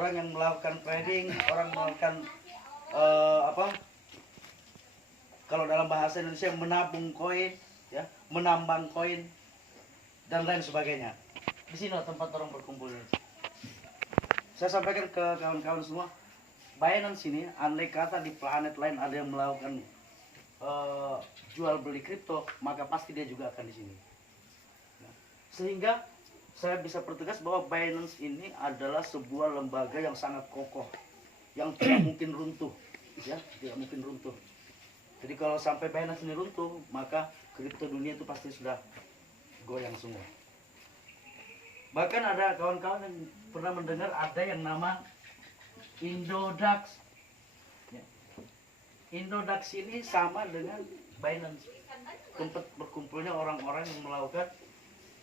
orang yang melakukan trading, orang melakukan apa? Kalau dalam bahasa Indonesia menabung koin, ya, menambang koin dan lain sebagainya. Di sini tempat orang berkumpul. Saya sampaikan ke kawan-kawan semua, Binance ini andai kata di planet lain ada yang melakukan jual beli kripto, maka pasti dia juga akan di sini. Sehingga saya bisa pertegas bahwa Binance ini adalah sebuah lembaga yang sangat kokoh, yang tidak mungkin runtuh, ya, tidak mungkin runtuh. Jadi kalau sampai Binance ini runtuh, maka kripto dunia itu pasti sudah goyang semua. Bahkan ada kawan-kawan yang pernah mendengar ada yang nama Indodax. Ya. Indodax ini sama dengan Binance, tempat berkumpulnya orang-orang yang melakukan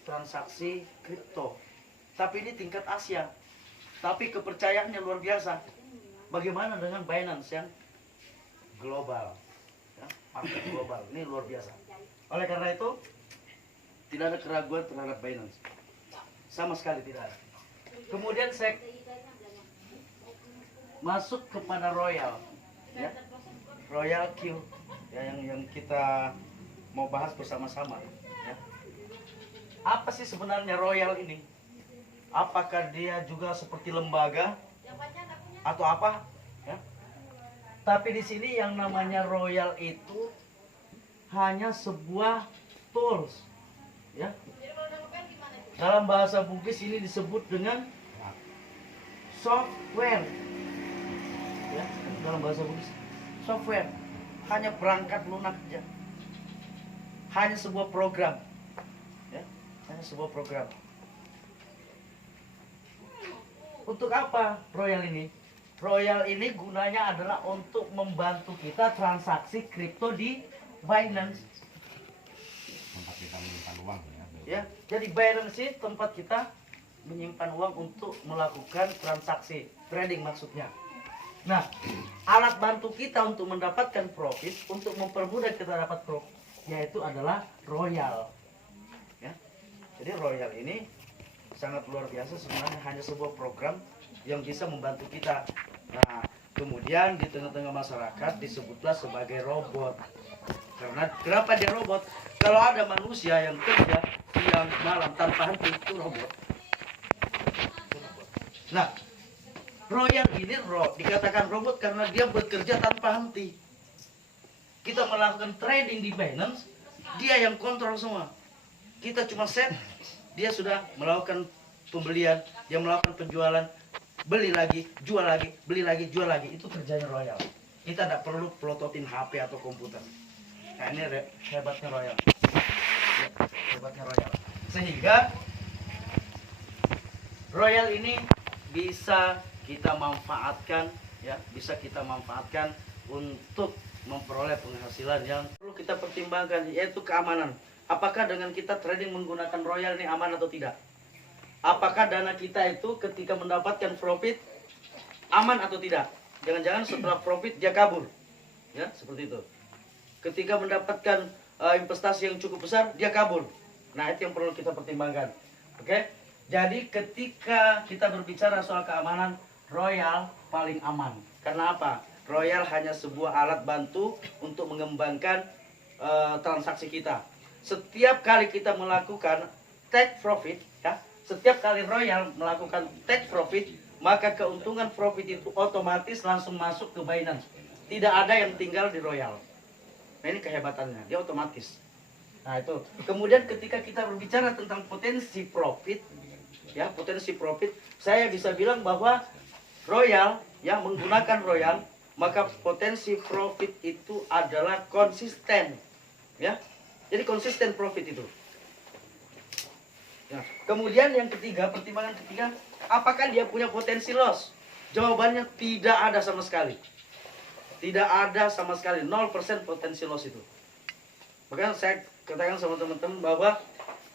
transaksi kripto. Tapi ini tingkat Asia. Tapi kepercayaannya luar biasa. Bagaimana dengan Binance yang global? Ya, market global. Ini luar biasa. Oleh karena itu, tidak ada keraguan terhadap Binance. Sama sekali tidak ada. Kemudian saya masuk kepada Royal, ya. Royal Q, ya, yang kita mau bahas bersama-sama, ya. Apa sih sebenarnya Royal ini? Apakah dia juga seperti lembaga atau apa? Ya. Tapi di sini yang namanya Royal itu hanya sebuah tools, ya. Dalam bahasa Bugis ini disebut dengan software, ya. Dalam bahasa Bugis software, hanya perangkat lunak saja, hanya sebuah program, ya, hanya sebuah program. Untuk apa Royal ini? Royal ini gunanya adalah untuk membantu kita transaksi kripto di Binance. Tempat kita menyimpan uang, Ya, jadi Binance ini tempat kita menyimpan uang untuk melakukan transaksi trading maksudnya. Nah, alat bantu kita untuk mendapatkan profit, untuk mempermudah kita dapat profit, yaitu adalah Royal. Ya, jadi Royal ini sangat luar biasa sebenarnya, hanya sebuah program yang bisa membantu kita. Nah, kemudian di tengah-tengah masyarakat disebutlah sebagai robot. Karena kenapa dia robot? Kalau ada manusia yang kerja siang malam tanpa henti, itu robot. Nah, Royal ini dikatakan robot karena dia bekerja tanpa henti. Kita melakukan trading di Binance, dia yang kontrol semua. Kita cuma set, dia sudah melakukan pembelian, dia melakukan penjualan, beli lagi, jual lagi, beli lagi, jual lagi. Itu kerjanya Royal. Kita tidak perlu pelototin HP atau komputer. Nah, ini hebatnya Royal. Ya, hebatnya Royal. Sehingga Royal ini bisa kita manfaatkan, ya, bisa kita manfaatkan untuk memperoleh penghasilan yang perlu kita pertimbangkan, yaitu keamanan. Apakah dengan kita trading menggunakan Royal ini aman atau tidak? Apakah dana kita itu ketika mendapatkan profit aman atau tidak? Jangan-jangan setelah profit dia kabur, ya, seperti itu. Ketika mendapatkan investasi yang cukup besar, dia kabur. Nah, itu yang perlu kita pertimbangkan. Oke? Jadi ketika kita berbicara soal keamanan, Royal paling aman. Karena apa? Royal hanya sebuah alat bantu untuk mengembangkan transaksi kita. Setiap kali kita melakukan take profit, ya, setiap kali Royal melakukan take profit, maka keuntungan profit itu otomatis langsung masuk ke Binance. Tidak ada yang tinggal di Royal. Nah, ini kehebatannya, dia otomatis. Nah, itu. Kemudian ketika kita berbicara tentang potensi profit, ya, potensi profit, saya bisa bilang bahwa Royal, ya, menggunakan Royal, maka potensi profit itu adalah konsisten, ya. Jadi konsisten profit itu. Ya. Kemudian yang ketiga, pertimbangan ketiga, apakah dia punya potensi loss? Jawabannya tidak ada sama sekali. Tidak ada sama sekali, 0% potensi loss itu. Makanya saya katakan sama teman-teman bahwa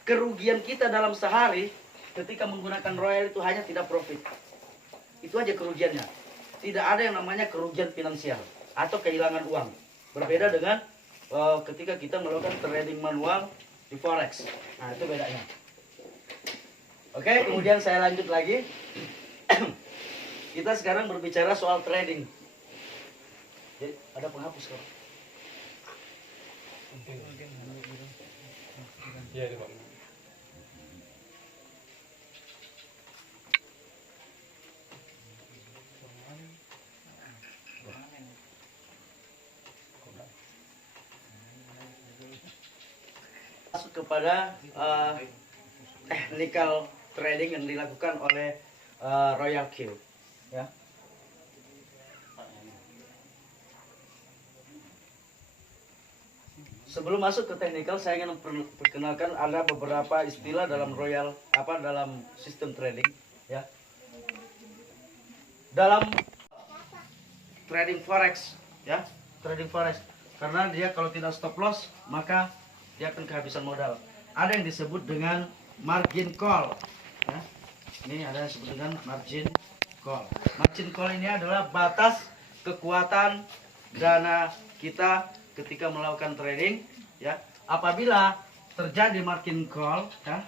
kerugian kita dalam sehari ketika menggunakan Royal itu hanya tidak profit. Itu aja kerugiannya. Tidak ada yang namanya kerugian finansial atau kehilangan uang. Berbeda dengan ketika kita melakukan trading manual di forex. Nah, itu bedanya. Oke, kemudian saya lanjut lagi. Kita sekarang berbicara soal trading. Jadi, ada penghapus kok. Iya, Pak. Masuk kepada technical trading yang dilakukan oleh Royal Q, ya. Sebelum masuk ke technical, saya ingin perkenalkan ada beberapa istilah dalam dalam sistem trading, ya. Dalam trading forex, ya, trading forex, karena dia kalau tidak stop loss maka dia akan kehabisan modal. Ada yang disebut dengan margin call, ya. Ini ada yang disebut dengan margin call. Margin call ini adalah batas kekuatan dana kita ketika melakukan trading, ya. Apabila terjadi margin call, ya,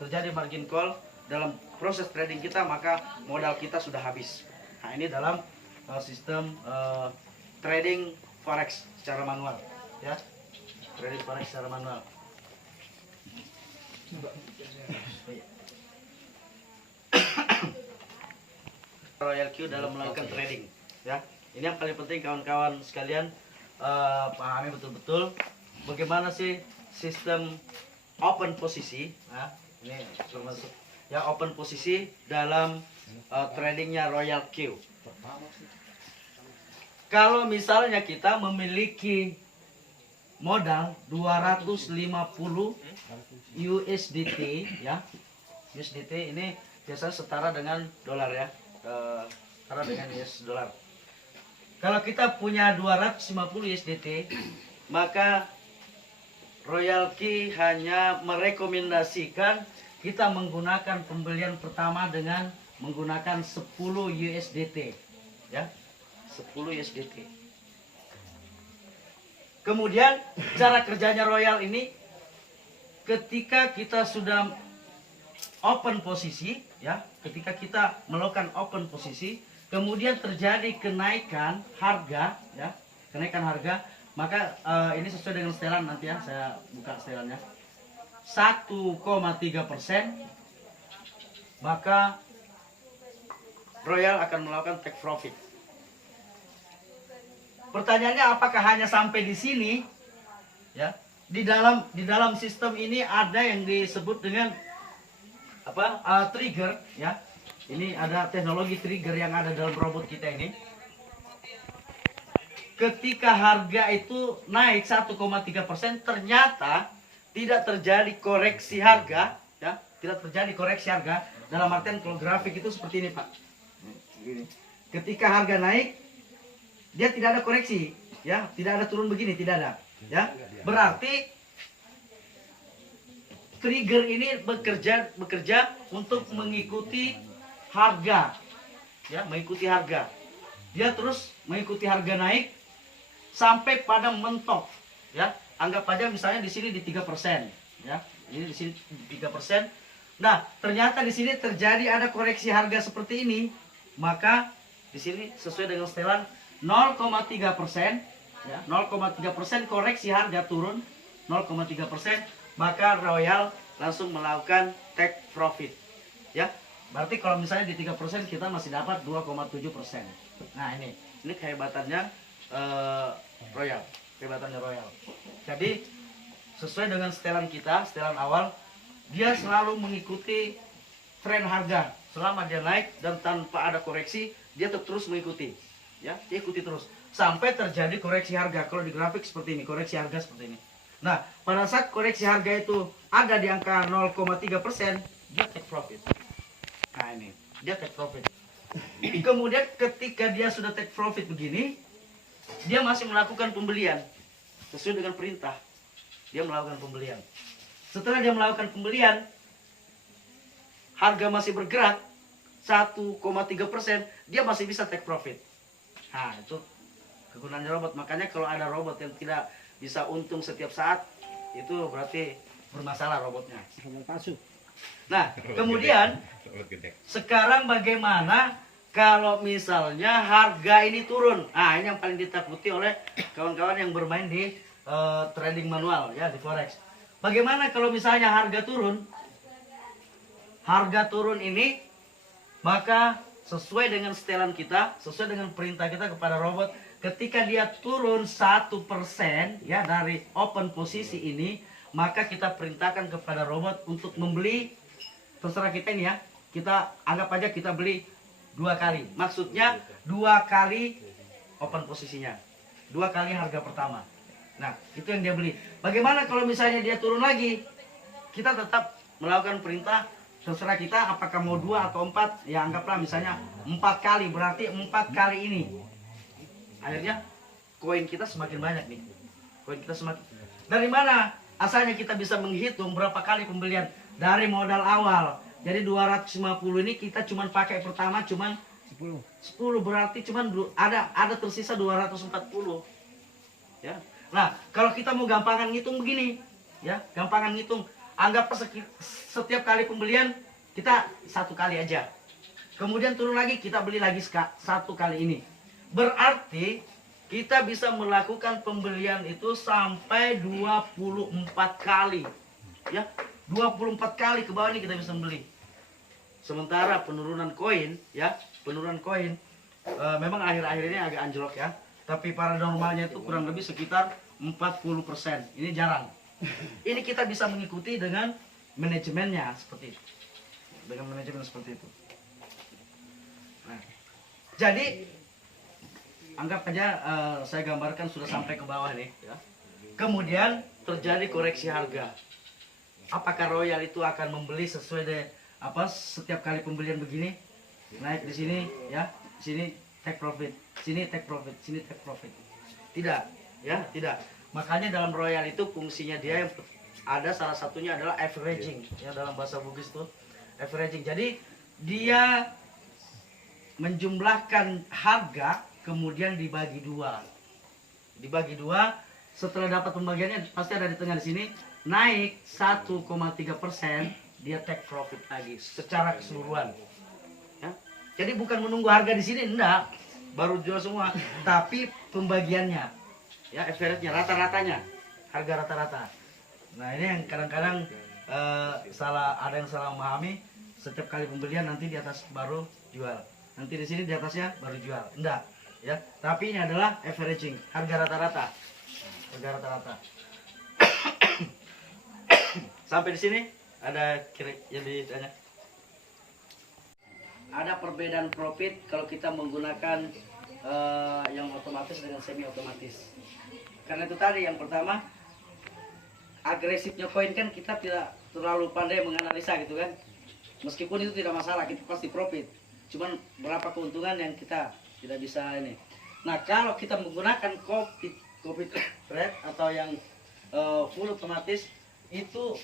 terjadi margin call dalam proses trading kita, maka modal kita sudah habis. Nah, ini dalam sistem trading forex secara manual, ya. Trading forex secara manual. Royal Q dalam melakukan trading, ya. Ini yang paling penting kawan-kawan sekalian pahami betul-betul bagaimana sih sistem open posisi. Nah, ini termasuk ya open posisi dalam tradingnya Royal Q. Kalau misalnya kita memiliki modal 250 USDT, ya. USDT ini biasanya setara dengan dolar, ya. Setara dengan US dolar. Kalau kita punya 250 USDT, maka Royal Q hanya merekomendasikan kita menggunakan pembelian pertama dengan menggunakan 10 USDT, ya. 10 USDT. Kemudian cara kerjanya Royal ini, ketika kita sudah open posisi, ya, ketika kita melakukan open posisi, kemudian terjadi kenaikan harga, ya, kenaikan harga, maka ini sesuai dengan setelan nanti, ya, saya buka setelannya, 1,3%, maka Royal akan melakukan take profit. Pertanyaannya, apakah hanya sampai di sini? Ya, di dalam sistem ini ada yang disebut dengan apa? Trigger, ya. Ini ada teknologi trigger yang ada dalam robot kita ini. Ketika harga itu naik 1,3%, ternyata tidak terjadi koreksi harga, ya. Tidak terjadi koreksi harga. Dalam artian kalau grafik itu seperti ini, Pak. Ketika harga naik, dia tidak ada koreksi, ya, tidak ada turun begini, tidak ada, ya. Berarti trigger ini bekerja untuk mengikuti harga, ya, mengikuti harga. Dia terus mengikuti harga naik sampai pada mentok, ya. Anggap aja misalnya di sini di 3%, ya. Ini di sini 3%. Nah, ternyata di sini terjadi ada koreksi harga seperti ini, maka di sini sesuai dengan setelan 0,3%, ya, 0,3% koreksi harga turun 0,3%, maka Royal langsung melakukan take profit, ya. Berarti kalau misalnya di 3% kita masih dapat 2,7%. Nah, ini kehebatannya Royal, kehebatannya Royal. Jadi sesuai dengan setelan kita, setelan awal, dia selalu mengikuti tren harga. Selama dia naik dan tanpa ada koreksi, dia terus mengikuti. Ya, dia ikuti terus sampai terjadi koreksi harga. Kalau di grafik seperti ini, koreksi harga seperti ini. Nah, pada saat koreksi harga itu ada di angka 0,3%, dia take profit. Nah, ini dia take profit. Kemudian ketika dia sudah take profit begini, dia masih melakukan pembelian sesuai dengan perintah. Dia melakukan pembelian. Setelah dia melakukan pembelian, harga masih bergerak 1,3%, dia masih bisa take profit. Nah, itu kegunaannya robot. Makanya kalau ada robot yang tidak bisa untung setiap saat, itu berarti bermasalah robotnya. Nah, kemudian sekarang bagaimana kalau misalnya harga ini turun. Nah, ini yang paling ditakuti oleh kawan-kawan yang bermain di trading manual ya, di forex. Bagaimana kalau misalnya harga turun? Harga turun ini maka sesuai dengan setelan kita, sesuai dengan perintah kita kepada robot, ketika dia turun 1% ya dari open posisi ini, maka kita perintahkan kepada robot untuk membeli, terserah kita ini ya, kita anggap aja kita beli 2 kali. Maksudnya 2 kali open posisinya, 2 kali harga pertama. Nah, itu yang dia beli. Bagaimana kalau misalnya dia turun lagi? Kita tetap melakukan perintah, terserah kita apakah mau 2 atau 4. Ya anggaplah misalnya 4 kali, berarti 4 kali ini. Akhirnya koin kita semakin banyak nih. Koin kita semakin. Dari mana asalnya kita bisa menghitung berapa kali pembelian? Dari modal awal. Jadi 250 ini kita cuman pakai pertama cuman 10, berarti cuman ada tersisa 240. Ya. Nah, kalau kita mau gampangan ngitung begini, ya, gampangan ngitung, anggap setiap kali pembelian kita 1 kali aja. Kemudian turun lagi, kita beli lagi 1 kali ini. Berarti kita bisa melakukan pembelian itu sampai 24 kali. Ya, 24 kali ke bawah ini kita bisa beli. Sementara penurunan koin, ya, penurunan koin memang akhir-akhir ini agak anjlok ya. Tapi paranormalnya itu kurang lebih sekitar 40%. Ini jarang. Ini kita bisa mengikuti dengan manajemennya seperti itu. Dengan manajemen seperti itu. Nah, jadi anggap aja saya gambarkan sudah sampai ke bawah nih. Ya. Kemudian terjadi koreksi harga. Apakah Royal itu akan membeli sesuai dengan setiap kali pembelian begini? Naik di sini, ya, sini take profit, sini take profit, sini take profit. Tidak, ya, tidak. Makanya dalam Royal itu fungsinya dia yang ada salah satunya adalah averaging, ya, dalam bahasa Bugis itu averaging. Jadi dia menjumlahkan harga kemudian dibagi 2. Dibagi 2, setelah dapat pembagiannya pasti ada di tengah di sini, naik 1,3%, dia take profit lagi secara keseluruhan. Ya. Jadi bukan menunggu harga di sini, enggak, baru jual semua, tapi pembagiannya, ya, average-nya, rata-ratanya, harga rata-rata. Nah, ini yang kadang-kadang ada yang salah memahami, setiap kali pembelian nanti di atas baru jual, nanti di sini di atasnya baru jual, enggak, ya. Tapi ini adalah averaging, harga rata-rata, harga rata-rata. Sampai di sini ada yang ditanya? Ada perbedaan profit kalau kita menggunakan yang otomatis dengan semi otomatis. Karena itu tadi yang pertama, agresifnya koin kan kita tidak terlalu pandai menganalisa gitu kan. Meskipun itu tidak masalah, kita pasti profit. Cuman berapa keuntungan yang kita tidak bisa ini. Nah, kalau kita menggunakan copy trade atau yang full otomatis itu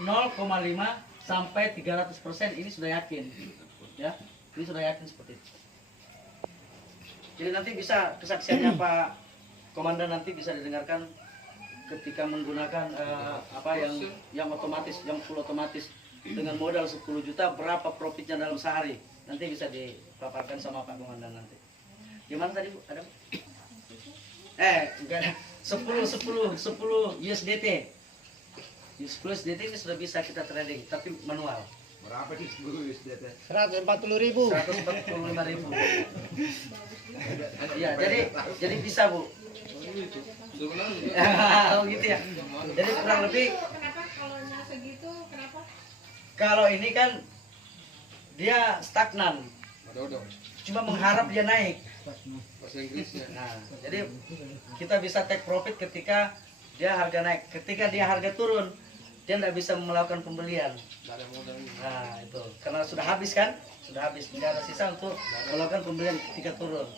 0,5 sampai 300% ini sudah yakin, ya, ini sudah yakin seperti itu. Jadi nanti bisa kesaksiannya Pak Komandan nanti bisa didengarkan ketika menggunakan yang otomatis, yang full otomatis dengan modal 10 juta berapa profitnya dalam sehari, nanti bisa dipaparkan sama Pak Komandan nanti. Gimana tadi Bu? Ada? Enggak ada. 10 USDT. 10 USDT ini sudah bisa kita trading, tapi manual. Berapa sih 10 USDT? 140.000. 145.000. Iya, jadi bisa Bu. Oh gitu ya. Jadi kurang lebih. Kenapa kalau segitu? Kenapa? Kalau ini kan dia stagnan. Cuma mengharap dia naik. Nah, jadi kita bisa take profit ketika dia harga naik. Ketika dia harga turun, dia tidak bisa melakukan pembelian. Nah, itu karena sudah habis kan? Sudah habis, tidak ada sisa untuk melakukan pembelian ketika turun.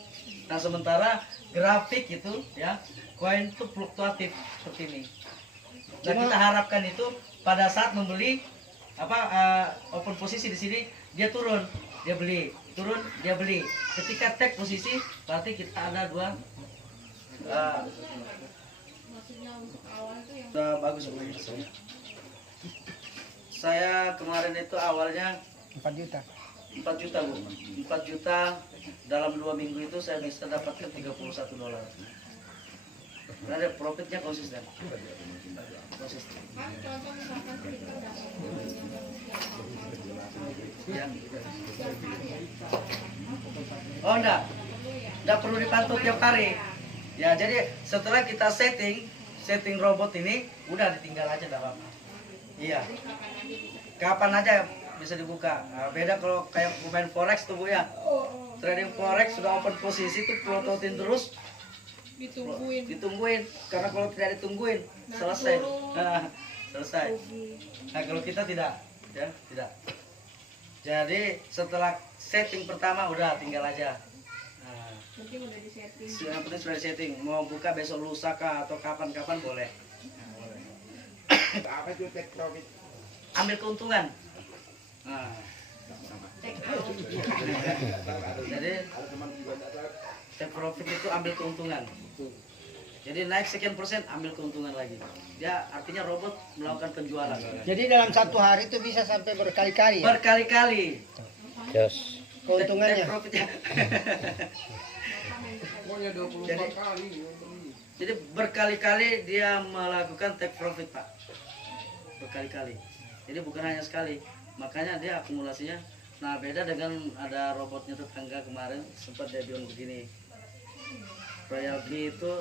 Nah, sementara grafik itu, ya, koin itu fluktuatif seperti ini. Nah, kita harapkan itu pada saat membeli open posisi di sini dia turun, dia beli, turun, dia beli. Ketika take posisi berarti kita ada dua. Maksudnya untuk awal itu yang Udah bagus begini. Saya kemarin itu awalnya 4 juta. 4 juta Bu. 4 juta dalam 2 minggu itu saya bisa dapatkan $31. Ada profitnya konsisten. Konsisten. Kan contoh misalkan kita udah Ya. Oh enggak perlu dipantau tiap hari. Ya jadi setelah kita setting robot ini, udah ditinggal aja enggak apa-apa. Iya. Kapan aja bisa dibuka. Nah, beda kalau kayak pemain forex tuh Bu ya. Trading forex sudah open posisi tuh pelototin terus, ditungguin. Karena kalau tidak ditungguin selesai. Nah, selesai. Nah kalau kita tidak, ya tidak. Jadi setelah setting pertama udah tinggal aja. Nah, mungkin udah disetting. yang penting sudah setting. Mau buka besok lusa kah atau kapan-kapan boleh. Apa itu take profit? Ambil keuntungan. Nah, Take out. jadi Ada teman juga tak tahu. take profit itu ambil keuntungan. Jadi naik sekian persen ambil keuntungan lagi. Dia artinya robot melakukan penjualan. Jadi dalam satu hari itu bisa sampai berkali-kali ya? Berkali-kali. Yes. Keuntungannya. Take profitnya. Pokoknya 24 Jadi- kali. Jadi berkali-kali dia melakukan take profit Pak. Berkali-kali. Jadi bukan hanya sekali. Makanya dia akumulasinya. Nah beda dengan ada robotnya tetangga kemarin sempat dia bilang begini. Royalty itu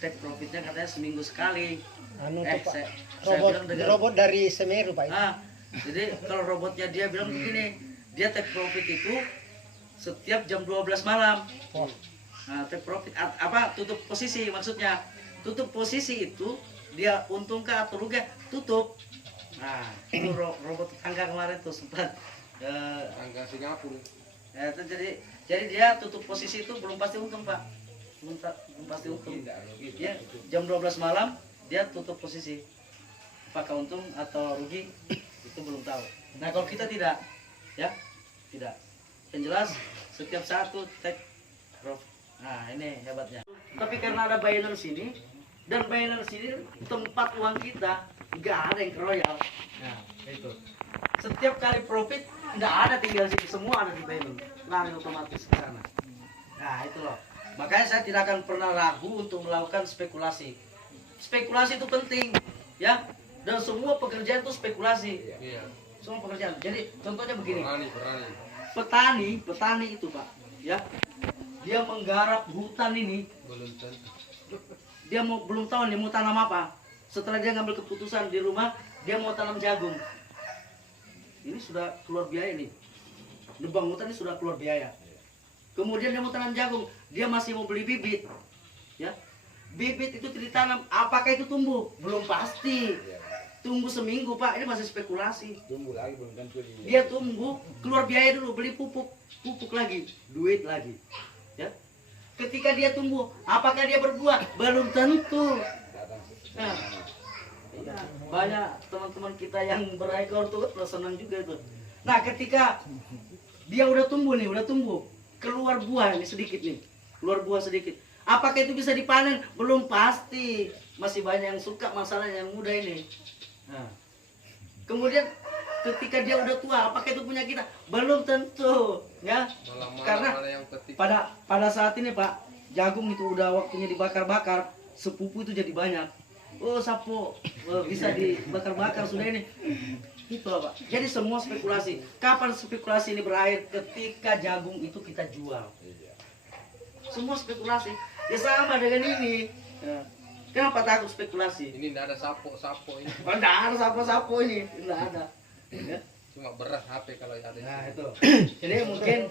take profitnya katanya seminggu sekali. Anu tuh Pak. Saya Robot, bilang dengan robot dari Semeru Pak. jadi kalau robotnya dia bilang begini, dia take profit itu setiap jam 12 malam. Oh. Nah, take profit apa tutup posisi maksudnya. Tutup posisi itu dia untung kah atau rugi tutup. Nah, itu robot tetangga kemarin tuh sempat Angka Singapura. itu jadi dia tutup posisi itu belum pasti untung, Pak. Belum pasti untung. Ya, jam 12 malam dia tutup posisi. Apakah untung atau rugi itu belum tahu. Nah, kalau kita tidak, ya, tidak. Yang jelas setiap satu take profit. Nah, ini hebatnya. Tapi karena ada Binance sini dan Binance sini tempat uang kita, nggak ada yang ke Royal. Nah, itu. Setiap kali profit nggak ada tinggal sini, semua ada di Binance. Lari otomatis ke sana. Nah, itu loh. Makanya saya tidak akan pernah ragu untuk melakukan spekulasi. Spekulasi itu penting, ya. Dan semua pekerjaan itu spekulasi. Iya. Semua pekerjaan. Jadi contohnya begini. Berani. Petani itu Pak, ya. Dia menggarap hutan ini, Belum tentu. dia belum tahu nih mau tanam apa. Setelah dia ngambil keputusan di rumah, dia mau tanam jagung. Ini sudah keluar biaya nih. Nebang hutan ini sudah keluar biaya. Kemudian dia mau tanam jagung, dia masih mau beli bibit, ya. Bibit itu ditanam, apakah itu tumbuh? Belum pasti. Tunggu seminggu Pak, ini masih spekulasi. Tunggu lagi belum tentu di. Dia tumbuh, keluar biaya dulu, beli pupuk lagi, duit lagi, ya. Ketika dia tumbuh, apakah dia berbuah? Belum tentu. Nah, iya, banyak teman-teman kita yang berekor tuh senang juga itu. Nah, ketika dia udah tumbuh nih, keluar buah ini sedikit nih, keluar buah sedikit. Apakah itu bisa dipanen? Belum pasti. Masih banyak yang suka masalahnya yang muda ini. Nah, kemudian ketika dia udah tua, apakah itu punya kita? Belum tentu, ya. Karena pada saat ini Pak, jagung itu udah waktunya dibakar-bakar, sepupu itu jadi banyak. Oh sapo, bisa dibakar-bakar sudah ini. Itu Pak. Jadi semua spekulasi. Kapan spekulasi ini berakhir? Ketika jagung itu kita jual. Semua spekulasi. Ya sama dengan ini. Ya. Kenapa takut spekulasi? Ini enggak ada sapo ini. Oh, enggak ada sapo-sapo ini, enggak ada. Ya. Cuma beras HP kalau ada. Nah itu. Jadi mungkin